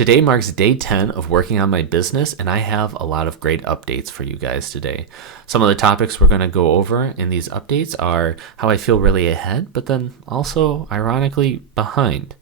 Today marks day 10 of working on my business, and I have a lot of great updates for you guys today. Some of the topics we're going to go over in these updates are how I feel really ahead, but then also, ironically, behind.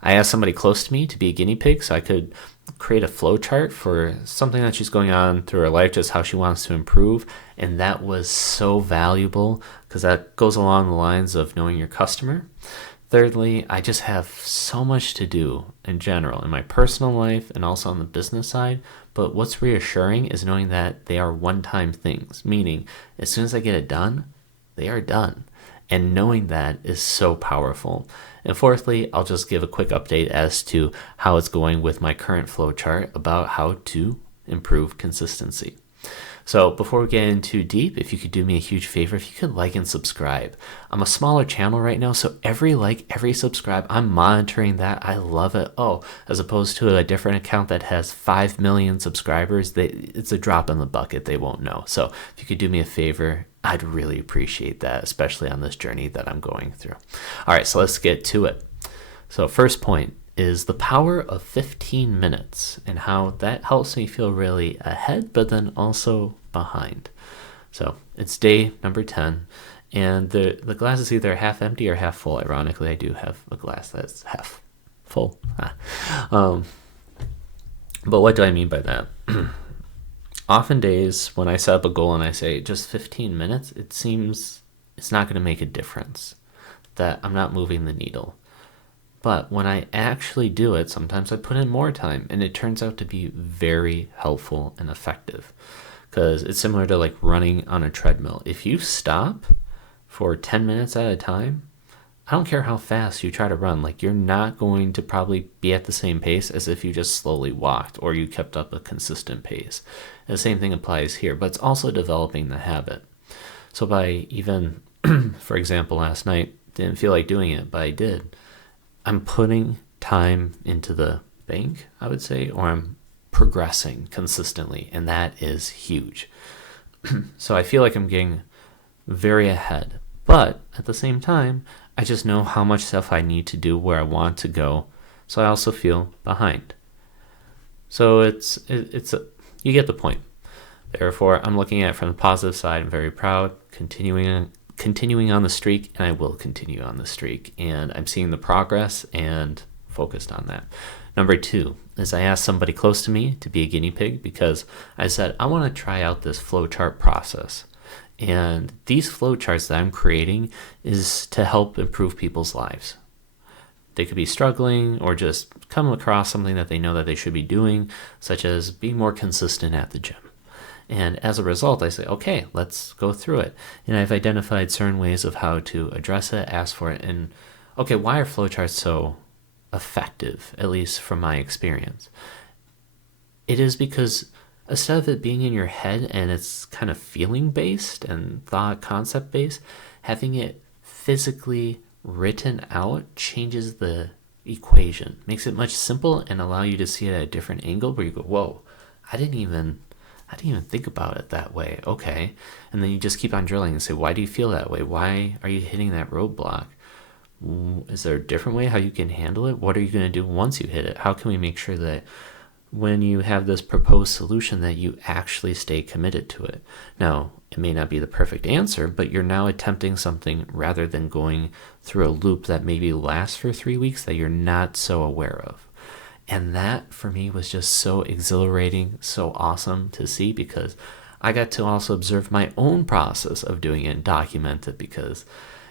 I asked somebody close to me to be a guinea pig so I could create a flowchart for something that she's going on through her life, just how she wants to improve. And that was so valuable because that goes along the lines of knowing your customer. Thirdly, I just have so much to do in general in my personal life and also on the business side. But what's reassuring is knowing that they are one-time things, meaning as soon as I get it done, they are done. And knowing that is so powerful. And fourthly, I'll just give a quick update as to how it's going with my current flowchart about how to improve consistency. So before we get in too deep, if you could do me a huge favor, if you could like and subscribe. I'm a smaller channel right now, so every like, every subscribe, I'm monitoring that. I love it. Oh, as opposed to a different account that has 5 million subscribers, it's a drop in the bucket. They won't know. So if you could do me a favor, I'd really appreciate that, especially on this journey that I'm going through. All right, so let's get to it. So first point is the power of 15 minutes and how that helps me feel really ahead, but then also behind. So it's day number 10, and the glass is either half empty or half full. Ironically, I do have a glass that's half full. But what do I mean by that? Often days when I set up a goal and I say just 15 minutes, it seems it's not going to make a difference, that I'm not moving the needle. But when I actually do it, sometimes I put in more time, and it turns out to be very helpful and effective. Because it's similar to like running on a treadmill. If you stop for 10 minutes at a time, I don't care how fast you try to run, like you're not going to probably be at the same pace as if you just slowly walked or you kept up a consistent pace. And the same thing applies here, but it's also developing the habit. So by even, for example, last night, didn't feel like doing it, but I did. I'm putting time into the bank, I would say, or I'm progressing consistently, and that is huge. So I feel like I'm getting very ahead, but at the same time, I just know how much stuff I need to do where I want to go, so I also feel behind. So you get the point. Therefore, I'm looking at it from the positive side. I'm very proud, continuing on the streak, and I will continue on the streak. And I'm seeing the progress and focused on that. Number 2 is I asked somebody close to me to be a guinea pig because I said, I want to try out this flowchart process. And these flowcharts that I'm creating is to help improve people's lives. They could be struggling or just come across something that they know that they should be doing, such as being more consistent at the gym. And as a result, I say, okay, let's go through it. And I've identified certain ways of how to address it, ask for it, and okay, why are flowcharts so effective, at least from my experience? It is because instead of it being in your head and it's kind of feeling based and thought concept based, having it physically written out changes the equation, makes it much simple and allow you to see it at a different angle where you go, whoa, I didn't even think about it that way. Okay. And then you just keep on drilling and say, why do you feel that way? Why are you hitting that roadblock? Is there a different way how you can handle it? What are you going to do once you hit it? How can we make sure that when you have this proposed solution that you actually stay committed to it? Now, it may not be the perfect answer, but you're now attempting something rather than going through a loop that maybe lasts for 3 weeks that you're not so aware of. And that for me was just so exhilarating, so awesome to see, because I got to also observe my own process of doing it and document it, because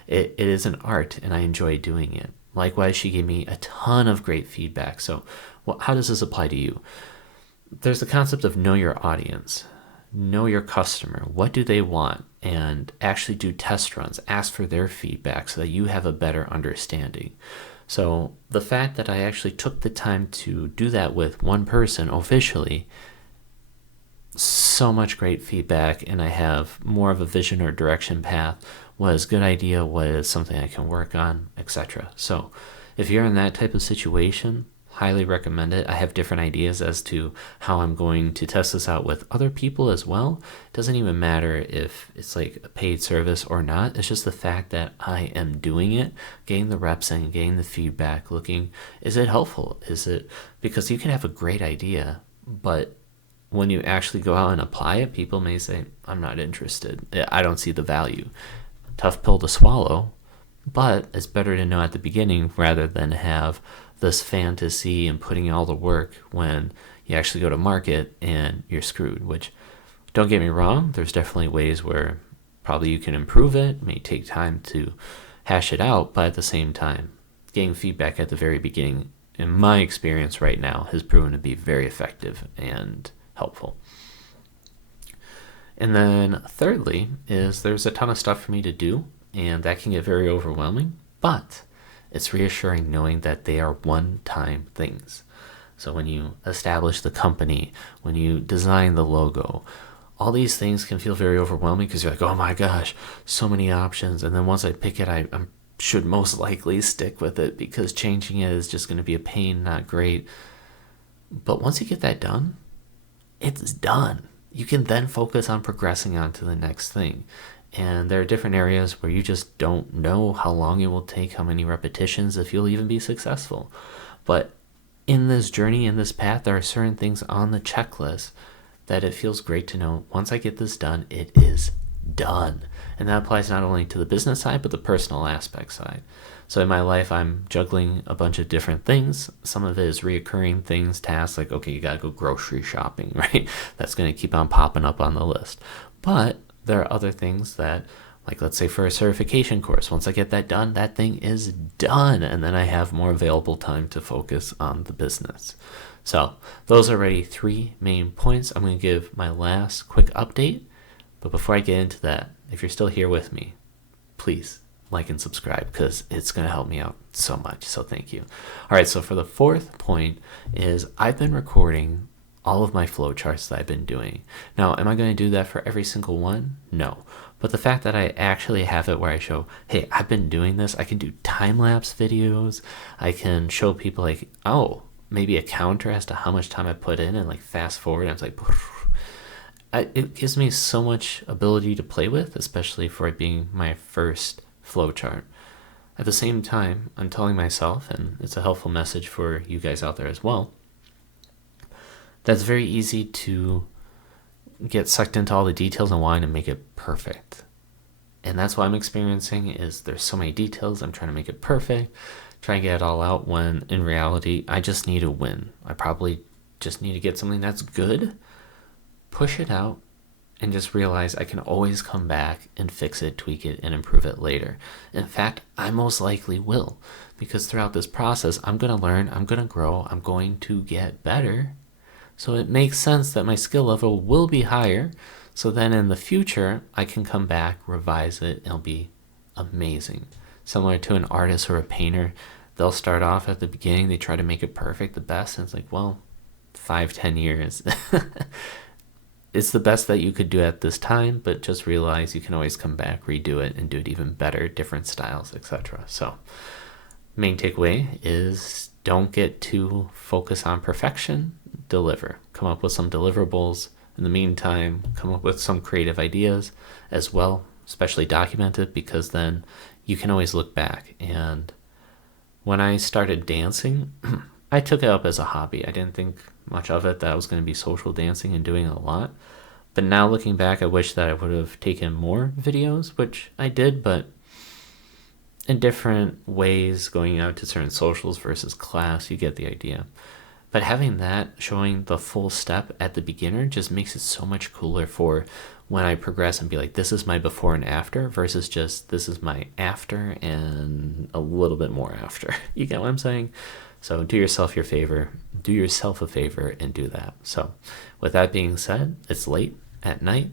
it is an art and I enjoy doing it. Likewise, she gave me a ton of great feedback. So how does this apply to you? There's the concept of know your audience, know your customer. What do they want? And actually do test runs, ask for their feedback so that you have a better understanding. So the fact that I actually took the time to do that with one person officially, so much great feedback, and I have more of a vision or direction path. What is a good idea? What is something I can work on, etc. So if you're in that type of situation, Highly recommend it. I have different ideas as to how I'm going to test this out with other people as well. It doesn't even matter if it's like a paid service or not. It's just the fact that I am doing it, getting the reps in, getting the feedback, looking, is it helpful? Is it, because you can have a great idea, but when you actually go out and apply it, people may say, I'm not interested. I don't see the value. Tough pill to swallow, but it's better to know at the beginning rather than have this fantasy and putting all the work when you actually go to market and you're screwed. Which, don't get me wrong, there's definitely ways where probably you can improve it. It may take time to hash it out, but at the same time, getting feedback at the very beginning, in my experience right now, has proven to be very effective and helpful. And then thirdly is there's a ton of stuff for me to do, and that can get very overwhelming, but it's reassuring knowing that they are one-time things. So when you establish the company, when you design the logo, all these things can feel very overwhelming because you're like, oh my gosh, so many options. And then once I pick it, I should most likely stick with it because changing it is just going to be a pain, not great. But once you get that done, it's done. You can then focus on progressing on to the next thing. And there are different areas where you just don't know how long it will take, how many repetitions, if you'll even be successful. But in this journey, in this path, there are certain things on the checklist that it feels great to know once I get this done, it is done. And that applies not only to the business side, but the personal aspect side. So in my life, I'm juggling a bunch of different things. Some of it is reoccurring things, tasks like, okay, you got to go grocery shopping, right? That's going to keep on popping up on the list. But there are other things that, like let's say for a certification course, once I get that done, that thing is done. And then I have more available time to focus on the business. So those are already 3 main points. I'm going to give my last quick update. But before I get into that, if you're still here with me, please like and subscribe because it's going to help me out so much. So thank you. All right. So for the 4th point is I've been recording all of my flowcharts that I've been doing. Now, am I going to do that for every single one? No. But the fact that I actually have it where I show, hey, I've been doing this. I can do time-lapse videos. I can show people like, oh, maybe a counter as to how much time I put in and like fast forward. And it's like, it gives me so much ability to play with, especially for it being my first flowchart. At the same time, I'm telling myself, and it's a helpful message for you guys out there as well, that's very easy to get sucked into all the details and wanting to make it perfect. And that's what I'm experiencing is there's so many details. I'm trying to make it perfect, trying to get it all out when in reality, I just need a win. I probably just need to get something that's good, push it out, and just realize I can always come back and fix it, tweak it, and improve it later. In fact, I most likely will, because throughout this process, I'm going to learn, I'm going to grow, I'm going to get better. So it makes sense that my skill level will be higher. So then in the future, I can come back, revise it, and it'll be amazing. Similar to an artist or a painter, they'll start off at the beginning, they try to make it perfect, the best, and it's like, well, 5-10 years. It's the best that you could do at this time, but just realize you can always come back, redo it, and do it even better, different styles, etc. So main takeaway is don't get too focused on perfection, deliver. Come up with some deliverables. In the meantime, come up with some creative ideas as well, especially document it, because then you can always look back. And when I started dancing, I took it up as a hobby. I didn't think much of it, that I was going to be social dancing and doing a lot. But now looking back, I wish that I would have taken more videos, which I did, but in different ways, going out to certain socials versus class, you get the idea. But having that, showing the full step at the beginner, just makes it so much cooler for when I progress and be like, this is my before and after versus just this is my after and a little bit more after. You get what I'm saying? So do yourself a favor and do that. So with that being said, it's late at night.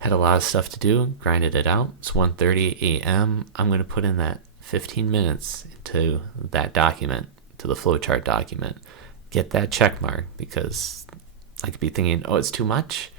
Had a lot of stuff to do, grinded it out. It's 1:30 a.m. I'm going to put in that 15 minutes into that document, to the flowchart document. Get that check mark, because I could be thinking, oh, it's too much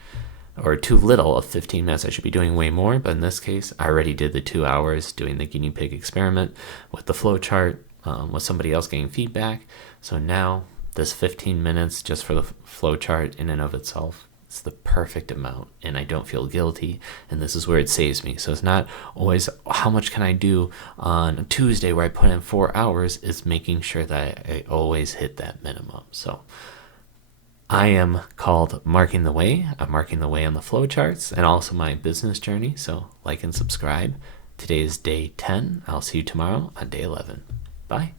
or too little of 15 minutes. I should be doing way more. But in this case, I already did the 2 hours doing the guinea pig experiment with the flowchart. with somebody else getting feedback. So now this 15 minutes just for the flowchart in and of itself, it's the perfect amount, and I don't feel guilty, and this is where it saves me. So it's not always how much can I do on a Tuesday where I put in 4 hours. It's making sure that I always hit that minimum. So I am called Marking the Way. I'm marking the way on the flowcharts and also my business journey. So like and subscribe. Today is day 10. I'll see you tomorrow on day 11. Bye.